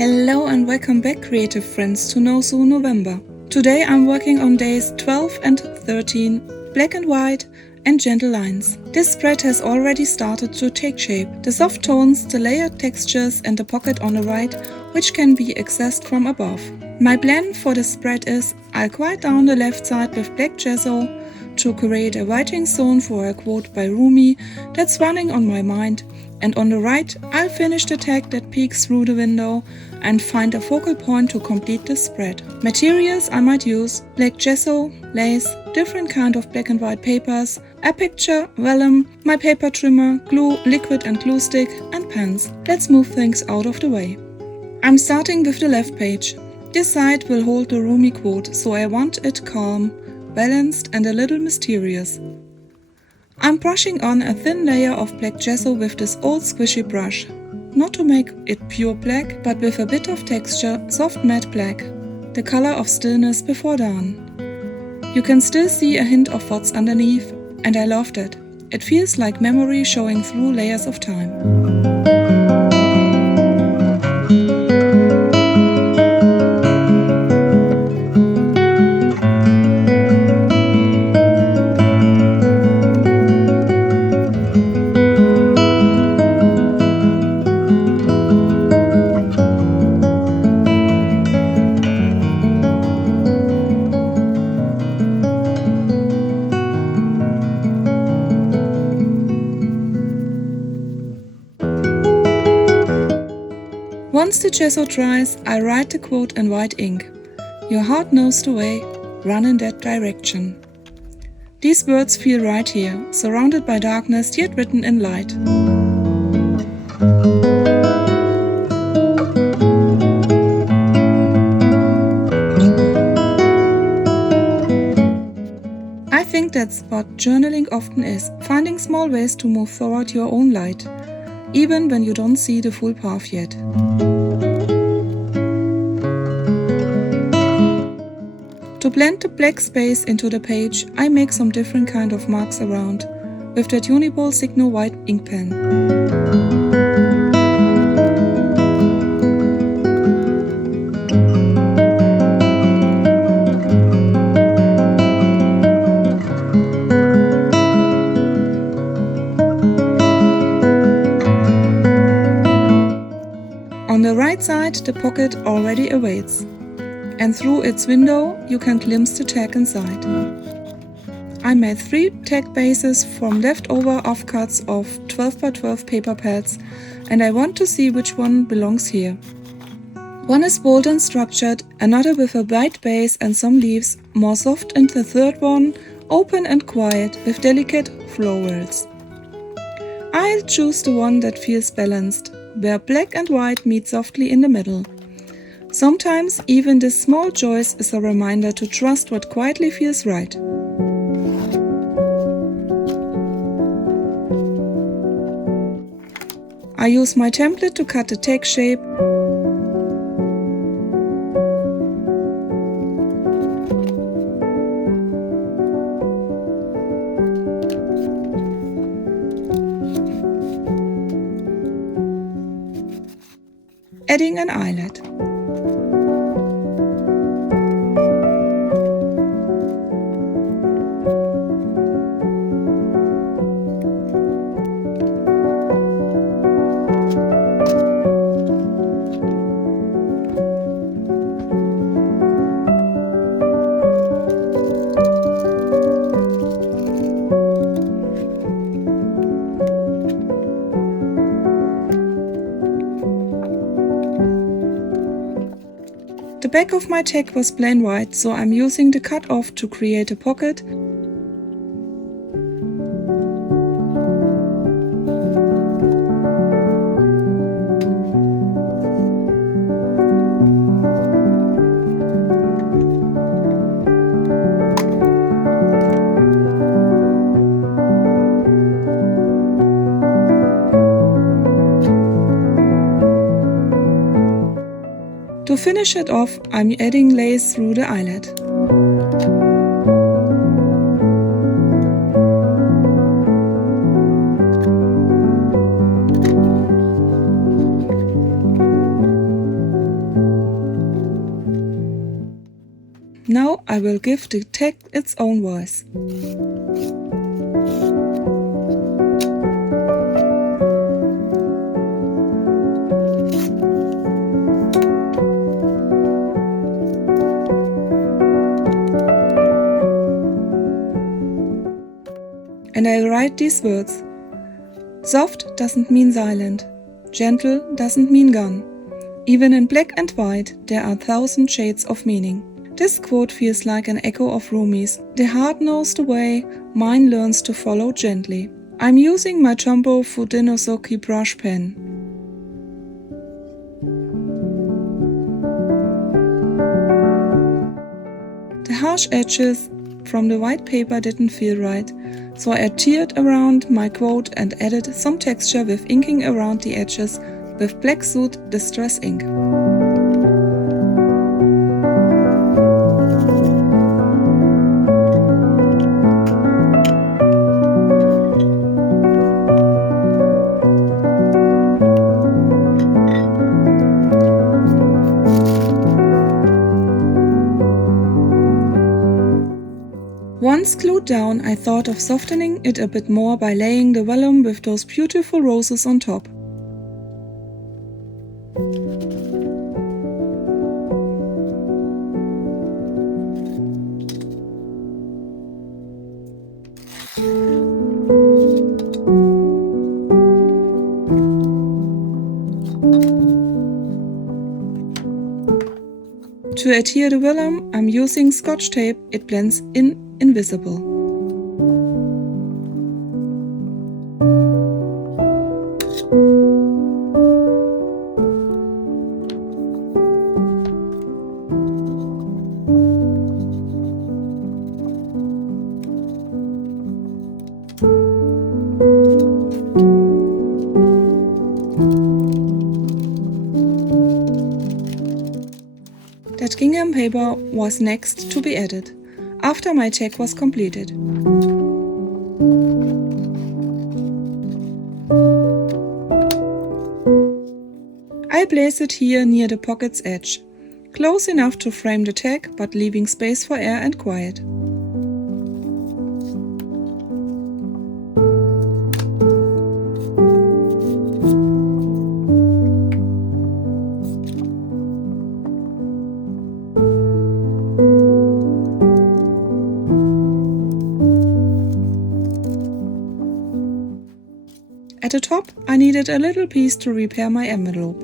Hello and welcome back, creative friends, to No Sue November. Today I'm working on days 12 and 13, black and white and gentle lines. This spread has already started to take shape. The soft tones, the layered textures and the pocket on the right, which can be accessed from above. My plan for the spread is I'll quiet down the left side with black gesso to create a writing zone for a quote by Rumi that's running on my mind, and on the right I'll finish the tag that peeks through the window and find a focal point to complete the spread. Materials I might use: black gesso, lace, different kind of black and white papers, a picture, vellum, my paper trimmer, glue, liquid and glue stick and pens. Let's move things out of the way. I'm starting with the left page. This side will hold the Rumi quote, so I want it calm, balanced and a little mysterious. I'm brushing on a thin layer of black gesso with this old squishy brush, not to make it pure black, but with a bit of texture, soft matte black, the color of stillness before dawn. You can still see a hint of what's underneath, and I loved it. It feels like memory showing through layers of time. Once the gesso dries, I write the quote in white ink. Your heart knows the way, run in that direction. These words feel right here, surrounded by darkness yet written in light. I think that's what journaling often is, finding small ways to move toward your own light, even when you don't see the full path yet. To blend the black space into the page, I make some different kind of marks around, with that Uniball Signo white ink pen. On the right side, the pocket already awaits, and through its window you can glimpse the tag inside. I made 3 tag bases from leftover offcuts of 12x12 paper pads, and I want to see which one belongs here. One is bold and structured, another with a white base and some leaves, more soft, and the third one open and quiet with delicate florals. I'll choose the one that feels balanced, where black and white meet softly in the middle. Sometimes even this small choice is a reminder to trust what quietly feels right. I use my template to cut the tag shape. Adding an eyelet. The back of my tag was plain white, so I'm using the cut-off to create a pocket. To finish it off, I'm adding lace through the eyelet. Now I will give the tag its own voice. And I write these words. Soft doesn't mean silent. Gentle doesn't mean gone. Even in black and white, there are 1,000 shades of meaning. This quote feels like an echo of Rumi's. The heart knows the way, mine learns to follow gently. I'm using my Jumbo Fudenosuke brush pen. The harsh edges from the white paper didn't feel right, so I adhered around my quote and added some texture with inking around the edges with Black Soot Distress ink. Once glued down, I thought of softening it a bit more by laying the vellum with those beautiful roses on top. To adhere the vellum, I'm using Scotch tape. It blends in invisible. That gingham paper was next to be added, after my tag was completed. I place it here near the pocket's edge, close enough to frame the tag but leaving space for air and quiet. At the top, I needed a little piece to repair my envelope.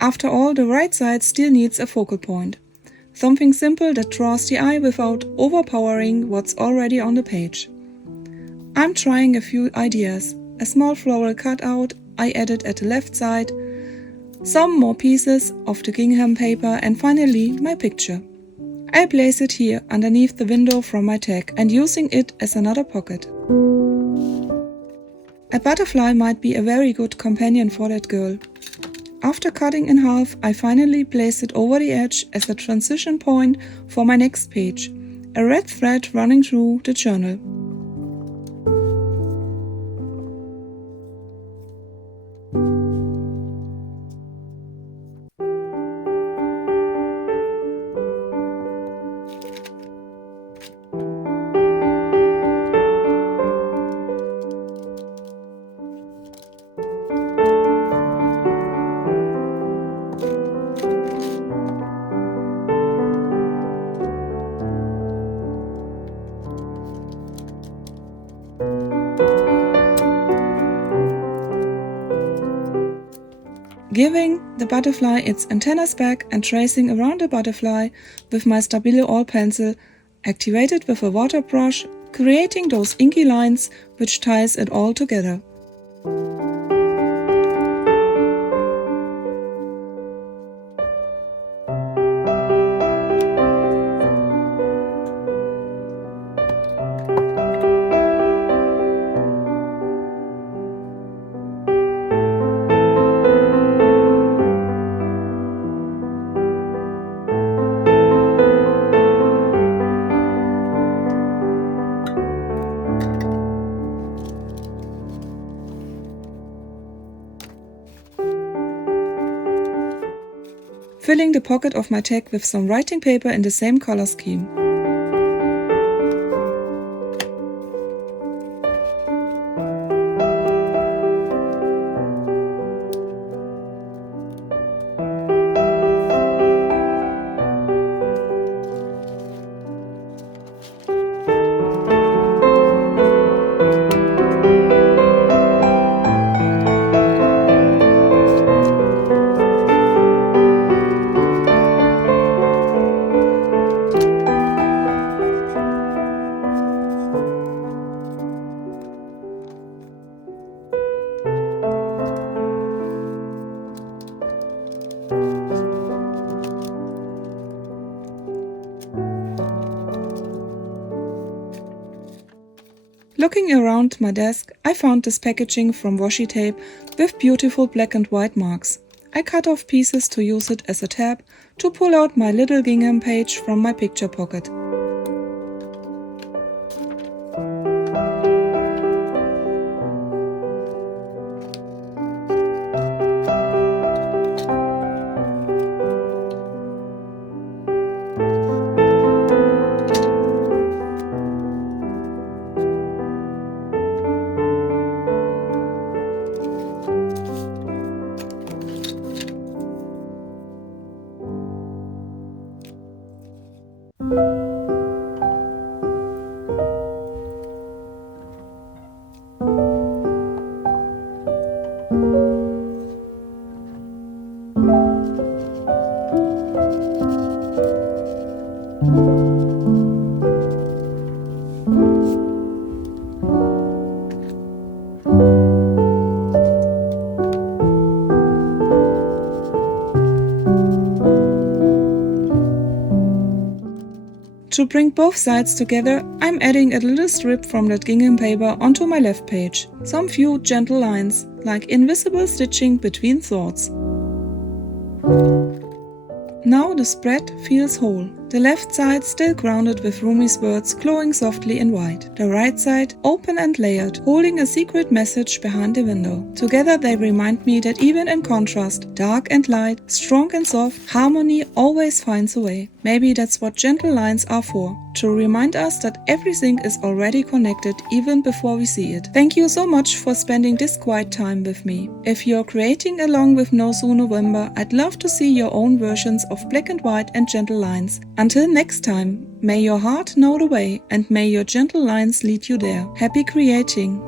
After all, the right side still needs a focal point. Something simple that draws the eye without overpowering what's already on the page. I'm trying a few ideas. A small floral cutout I added at the left side, some more pieces of the gingham paper, and finally my picture. I place it here underneath the window from my tag and using it as another pocket. A butterfly might be a very good companion for that girl. After cutting in half, I finally place it over the edge as a transition point for my next page, a red thread running through the journal. Giving the butterfly its antennas back and tracing around the butterfly with my Stabilo All pencil, activated with a water brush, creating those inky lines which ties it all together. filling the pocket of my tag with some writing paper in the same color scheme. Looking around my desk, I found this packaging from washi tape with beautiful black and white marks. I cut off pieces to use it as a tab to pull out my little Gingham page from my picture pocket. To bring both sides together, I'm adding a little strip from that Gingham paper onto my left page. Some few gentle lines, like invisible stitching between thoughts. Now the spread feels whole. The left side still grounded with Rumi's words glowing softly in white. The right side open and layered, holding a secret message behind the window. Together they remind me that even in contrast, dark and light, strong and soft, harmony always finds a way. Maybe that's what gentle lines are for, to remind us that everything is already connected even before we see it. Thank you so much for spending this quiet time with me. If you're creating along with No Sue November, I'd love to see your own versions of black and white and gentle lines. Until next time, may your heart know the way and may your gentle lines lead you there. Happy creating!